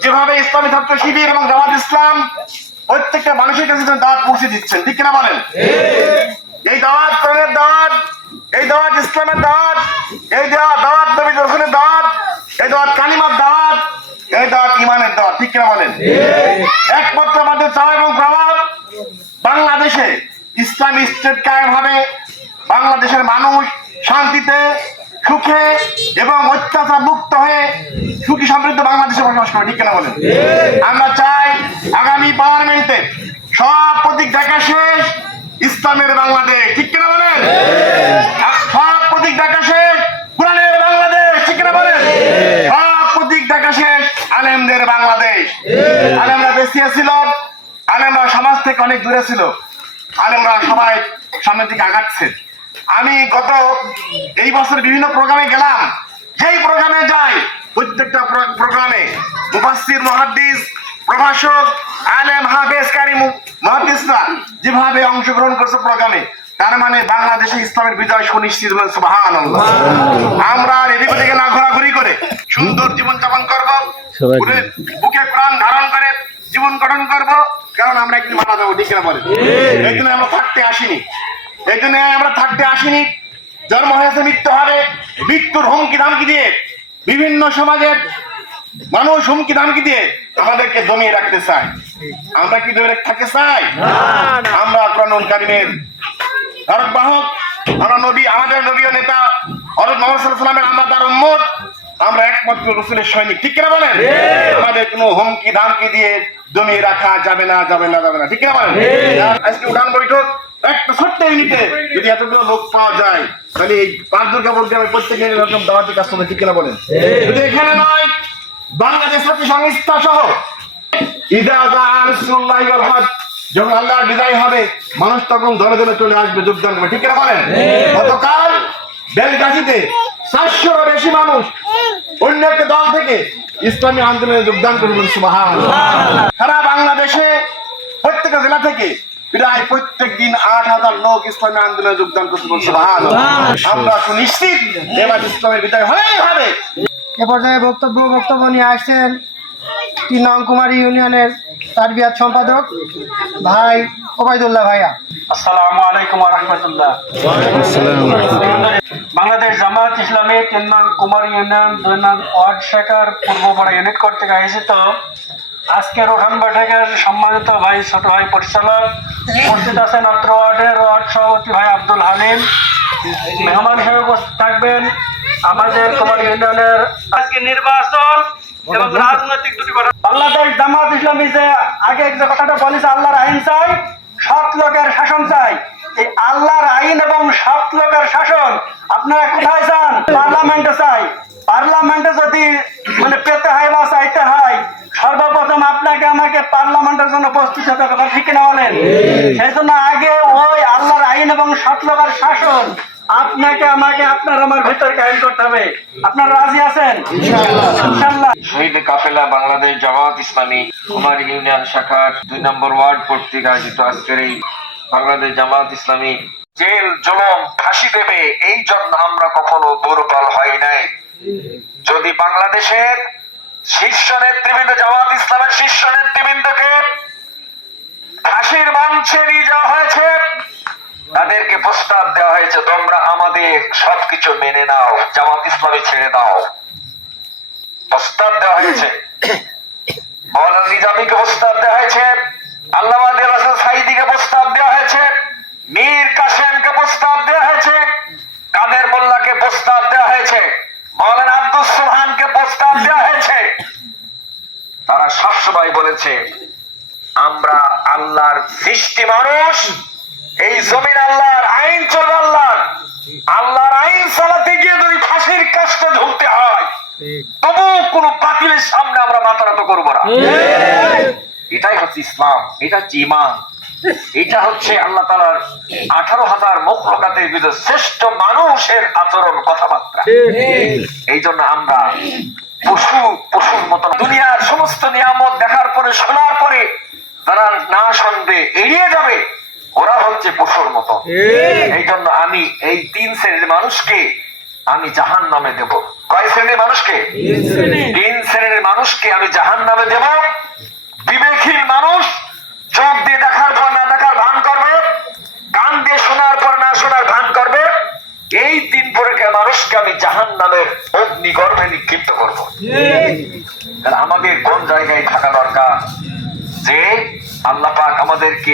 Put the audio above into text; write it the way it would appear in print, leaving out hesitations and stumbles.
যেভাবে ইসলামী ছাত্র শিবির এবং জামাত ইসলাম প্রত্যেকটা মানুষের কাছে দাওয়াত পৌঁছে দিচ্ছেন, ঠিক কিনা বলেন? এই দাওয়াত প্রেমের দাওয়াত, এই দাওয়াত ইসলামের দাওয়াত, এই দাওয়াত নবী রাসূলের দাওয়াত, এই দাওয়াত কালিমার দাওয়াত, এই দাওয়াত ঈমানের দাওয়াত, ঠিক কিনা বলেন? একমাত্র আমাদের চাওয়া এবং পাওয়া বাংলাদেশে ইসলামী স্টেট কায়েম হবে, বাংলাদেশের মানুষ শান্তিতে সুখে এবং অত্যাচার মুক্ত হয়ে সুখী সমৃদ্ধ বাংলাদেশে বসবাস করে, ঠিক কিনা বলেন? আমরা চাই আগামী পার্লামেন্টে সব প্রতীক দেখা শেষ, ইসলামের বাংলাদেশ, ঠিক কিনা বলেন? সব প্রতীক দেখা শেষ, কোরআনের বাংলাদেশ, ঠিক কিনা বলেন? সব প্রতীক দেখা শেষ, আলেমদের বাংলাদেশ। আলেমরা বেশি ছিল, আলেমরা সমাজ থেকে অনেক দূরে ছিল, আলেমরা সবাই সামনের দিকে আগাচ্ছে। আমি গত এই বছর বিভিন্ন প্রোগ্রামে গেলাম, যেই প্রোগ্রামে যাই প্রত্যেকটা প্রোগ্রামে মুফাসসির, মুহাদ্দিস, প্রভাষক, আলেম, হাফেজ, কারি, মুহাদ্দিসরা যেভাবে অংশগ্রহণ করছে প্রোগ্রামে, তার মানে বাংলাদেশে ইসলামের বিজয় সুনিশ্চিত। সুবহানাল্লাহ। আমরা এদিক ওদিকে না ঘোরাঘুরি করে সুন্দর জীবন যাপন করবো, বুকে প্রাণ ধারণ করে জীবন গঠন করবো, কারণ আমরা একদিন মারা যাবো, ঠিক কিনা বলেন? এই জন্য আমরা থাকতে আসিনি, এই জন্য আমরা থাকতে আসিনি। জন্ম হয়েছে মৃত্যু হবে, মৃত্যুর হুমকি ধামকি দিয়ে বিভিন্ন সমাজের মানুষ হুমকি ধামকি দিয়ে আমাদেরকে জমিয়ে রাখতে চায়। আমরা কি জমিয়ে থাকতে চাই? আমরা কোরআনুল কারীমের ধারক বাহক, আমরা নবী, আমাদের নবী ও নেতা হযরত মুহাম্মদ সাল্লাল্লাহু আলাইহি ওয়াসাল্লামের আমরা তার উম্মত, আমরা একমাত্র রাসূলের সৈনিক, ঠিক কিনা বলেন? আমাদের কোনো হুমকি ধামকি দিয়ে জমিয়ে রাখা যাবে না, যাবে না, যাবে না, ঠিক কিনা বলেন? আজকে উঠান বৈঠক একটা ছোট্ট ইউনিটে যদি এতগুলো লোক পাওয়া যায়, তাহলে এই 5 দুর্গা প্রোগ্রামে প্রত্যেকের এরকম দাওয়াতি কাজ করবে, ঠিক কিনা বলেন? যদি এখানে নয়, বাংলাদেশ ছাত্র সংস্থা সহ ইদা জাআ রাসূলুল্লাহি ওয়াল হজ, যখন আল্লাহর বিদায় হবে, মানুষ তখন দলে দলে চলে আসবে, যোগদান করবে, ঠিক কিনা বলেন? গতকাল বেলগাছিতে 400-এরও বেশি মানুষ অন্য একটা দল থেকে ইসলামী আন্দোলনে যোগদান করবেন। সুবহানাল্লাহ। সারা বাংলাদেশে প্রত্যেকটা জেলা থেকে প্রায় প্রত্যেক দিন 8,000 লোক ইসলামী আন্দোলনে যোগদান করছে। সুবহানাল্লাহ। আমরা সুনিশ্চিত এবার ইসলামের বিদায় হয়েই হবে। এ পর্যায়ে বক্তব্য নিয়ে আসছেন 3 নং কুমারী ইউনিয়নের তারবিয়াত সম্পাদক ভাই ওবায়দুল্লাহ ভাইয়া। আসসালামু আলাইকুম ওয়া রাহমাতুল্লাহ। বাংলাদেশ জামাত ইসলামী 3 নং কুমারী ইউনিয়ন 2 নং ওয়ার্ড শাখার পূর্বপাড়া ইউনিট কর্তৃক আয়োজিত আজকের উঠান বৈঠকের সম্মানিত ভাই, ছোট ভাই পরিচালক, উপস্থিত আছেন অত্র ওয়ার্ডের ওয়ার্ড সভাপতি ভাই আব্দুল হালিম, মেহমান হিসেবে উপস্থিত থাকবেন আমাদের কুমারী ইউনিয়নের আজকে নির্বাচন এবং রাজনৈতিক দুটি কথা। বাংলাদেশ জামাত ইসলামী যে আগে যে কথাটা বলেছে, আল্লাহর আইন চাই, সৎ লোকের শাসন চাই। এই আল্লাহর আইন এবং সৎ লোকের শাসন আপনারা কোথায় চান? পার্লামেন্টে চাই। পার্লামেন্টে যদি পেতে হয় বা চাইতে হয়, সর্বপ্রথম আপনাকে আমাকে পার্লামেন্টের জন্য প্রস্তুত হতে হবে, ঠিক কিনা বলেন? সেই জন্য আগে ওই আল্লাহর আইন এবং সৎ লোকের শাসন আপনাকে আমাকে আপনার আমার ভিতর কায়েম করতে হবে। আপনারা রাজি আছেন? ইনশাআল্লাহ। শহীদ কাফেলা বাংলাদেশ জামাত ইসলামী কুমারী ইউনিয়ন শাখার 2 নম্বর ওয়ার্ড কর্তৃক আয়োজিত আজকের এই বাংলাদেশ জামাত ইসলামী জেল জুলুম ফাঁসি দেবে, এই জন্য আমরা কখনো দুর্বল হয় নাই। যদি বাংলাদেশের শীর্ষ নেতৃবৃন্দ, জামাত ইসলামের শীর্ষ নেতৃবৃন্দকে ফাঁসির মঞ্চে নিয়ে যাওয়া হয়েছে, তাদেরকে প্রস্তাব দেওয়া হয়েছে, তোমরা আমাদের সবকিছু মেনে নাও, জামাত ইসলামী ছেড়ে দাও। প্রস্তাব দেওয়া হয়েছে, মাওলানা নিজামীকে প্রস্তাব দেওয়া হয়েছে, আল্লামা দেওয়ান সাঈদীকে প্রস্তাব দেওয়া হয়েছে, মীর কাসেমকে প্রস্তাব দেওয়া হয়েছে, কাদের মোল্লাকে প্রস্তাব দেওয়া হয়েছে, মাওলানা আব্দুস সুবহানকে প্রস্তাব দেওয়া হয়েছে। তারা সবসময় বলেছে, আমরা আল্লাহর সৃষ্টি মানুষ, এই জমিন আল্লাহর, আইন চলবে আল্লাহর, আল্লাহর আইন চালাতে গিয়ে যদি ফাঁসির কাজটা ঝুলতে হয়, তবু কোন বাতিলের সামনে আমরা মাথা নত করবো না। এটাই হচ্ছে ইসলাম, এটা হচ্ছে ঈমান, এটা হচ্ছে আল্লাহ তাআলার 18,000 মখলুকাতের ভিতর শ্রেষ্ঠ মানুষের আচরণ, কথাবার্তা। এই জন্য আমরা পশুর মতো দুনিয়ার সমস্ত নিয়ামত দেখার পরে, শোনার পরে যারা না শুনবে, এড়িয়ে যাবে, ওরা হচ্ছে পশুর মতো। এই জন্য আমি এই 3 শ্রেণীর মানুষকে আমি জাহান্নামে দেব। কয় শ্রেণীর মানুষকে? 3 শ্রেণীর মানুষকে আমি জাহান্নামে দেব। বিবেকহীন মানুষ চোখ দিয়ে দেখার পর না দেখার ভান করবে, কান দিয়ে শোনার পর না শোনার ভান করবে। এই 3 প্রকার মানুষকে আমি জাহান্নামের অগ্নিগর্ভে নিক্ষিপ্ত করব। আমাদের কোন জায়গায় থাকা দরকার যে আল্লাহ পাক আমাদেরকে